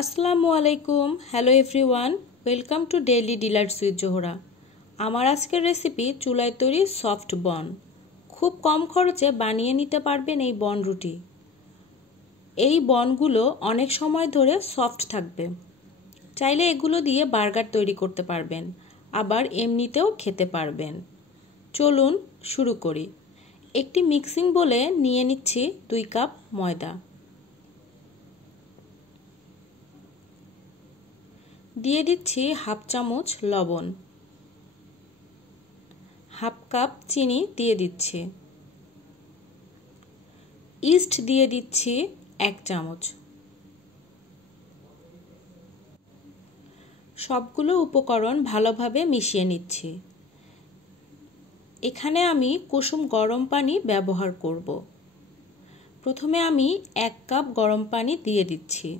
আসসালামু আলাইকুম। Hello everyone, welcome to daily delights with Zohra. আমার আজকের রেসিপি চুলায় তৈরি সফট বন। খুব কম খরচে বানিয়ে নিতে পারবেন এই বন রুটি। এই বনগুলো অনেক সময় ধরে সফট থাকবে। চাইলে এগুলো দিয়ে বার্গার তৈরি করতে পারবেন, আবার এমনিতেও খেতে পারবেন। চলুন শুরু করি। একটি মিক্সিং বোলে নিয়ে নিচ্ছি 2 কাপ ময়দা। দিয়ে দিচ্ছি হাফ চামচ লবণ, হাফ কাপ চিনি দিয়ে দিচ্ছি, ইস্ট দিয়ে দিচ্ছি 1 চামচ। সবগুলো উপকরণ ভালোভাবে মিশিয়ে নিচ্ছি। এখানে আমি কুসুম গরম পানি ব্যবহার করব। প্রথমে আমি 1 কাপ গরম পানি দিয়ে দিচ্ছি,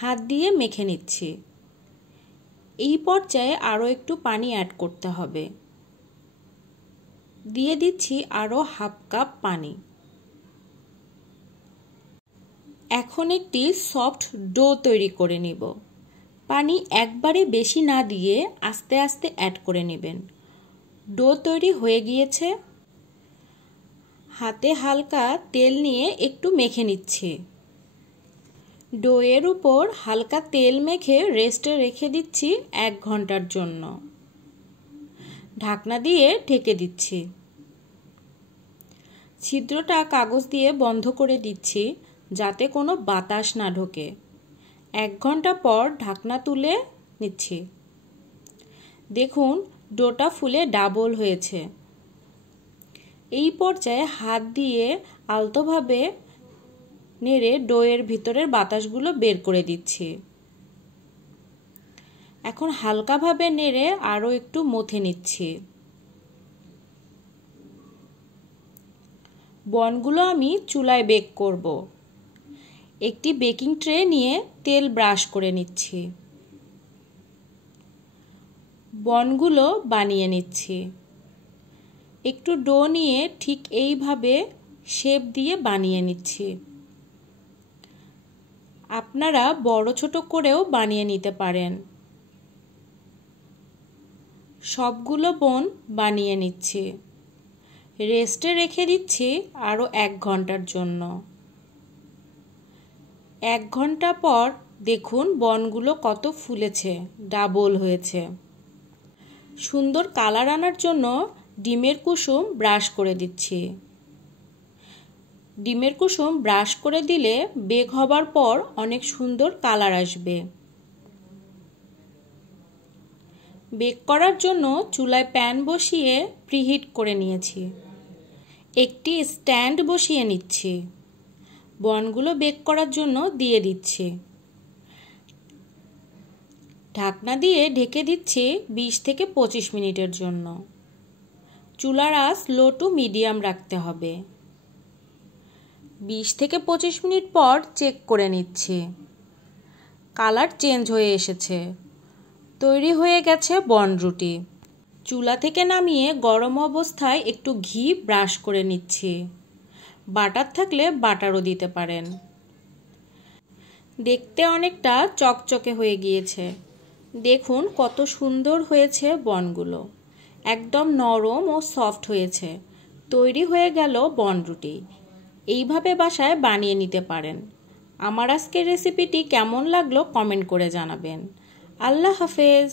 হাত দিয়ে মেখে নিচ্ছি। এই পর্যায়ে আরও একটু পানি অ্যাড করতে হবে। দিয়ে দিচ্ছি আরও হাফ কাপ পানি। এখন একটি সফট ডো তৈরি করে নিব। পানি একবারে বেশি না দিয়ে আস্তে আস্তে অ্যাড করে নেবেন। ডো তৈরি হয়ে গিয়েছে। হাতে হালকা তেল নিয়ে একটু মেখে নিচ্ছি। ডোয়ের উপর হালকা তেল মেখে রেস্টে রেখে দিচ্ছি 1 ঘন্টার জন্য। ঢাকনা দিয়ে ঢেকে দিচ্ছি। ছিদ্রটা কাগজ দিয়ে বন্ধ করে দিচ্ছি যাতে কোনো বাতাস না ঢোকে। 1 ঘন্টা পর ঢাকনা তুলে নিচ্ছি। দেখুন ডোটা ফুলে ডাবল হয়েছে। এই পর্যায়ে হাত দিয়ে আলতোভাবে নেড়ে ডোয়ের ভিতরের বাতাসগুলো বের করে দিচ্ছি। এখন হালকাভাবে নেড়ে আরও একটু মথে নিচ্ছি। বনগুলো আমি চুলায় বেক করব। একটি বেকিং ট্রে নিয়ে তেল ব্রাশ করে নিচ্ছি। বনগুলো বানিয়ে নিচ্ছি। একটু ডো নিয়ে ঠিক এইভাবে শেপ দিয়ে বানিয়ে নিচ্ছি। আপনারা বড় ছোট করেও বানিয়ে নিতে পারেন। সবগুলো বন বানিয়ে নিচ্ছি। রেস্টে রেখে দিচ্ছি আরও 1 ঘন্টার জন্য। 1 ঘন্টা পর দেখুন বনগুলো কত ফুলেছে, ডাবল হয়েছে। সুন্দর কালার আনার জন্য ডিমের কুসুম ব্রাশ করে দিচ্ছি। ডিমের কুসুম ব্রাশ করে দিলে বেক হবার পর অনেক সুন্দর কালার আসবে। বেক করার জন্য চুলায় প্যান বসিয়ে প্রিহিট করে নিয়েছি। একটি স্ট্যান্ড বসিয়ে নিচ্ছি। বনগুলো বেক করার জন্য দিয়ে দিচ্ছি। ঢাকনা দিয়ে ঢেকে দিচ্ছি 20 থেকে 25 মিনিটের জন্য। চুলার আঁচ লো টু মিডিয়াম রাখতে হবে। 20 থেকে 25 মিনিট পর চেক করে নিচ্ছি। কালার চেঞ্জ হয়ে এসেছে। তৈরি হয়ে গেছে বন রুটি। চুলা থেকে নামিয়ে গরম অবস্থায় একটু ঘি ব্রাশ করে নিচ্ছি। বাটার থাকলে বাটারও দিতে পারেন। দেখতে অনেকটা চকচকে হয়ে গিয়েছে। দেখুন কত সুন্দর হয়েছে বনগুলো। একদম নরম ও সফট হয়েছে। তৈরি হয়ে গেল বন রুটি। এইভাবে বাসায় বানিয়ে নিতে পারেন। আমার আজকের রেসিপিটি কেমন লাগলো কমেন্ট করে জানাবেন। আল্লাহ হাফেজ।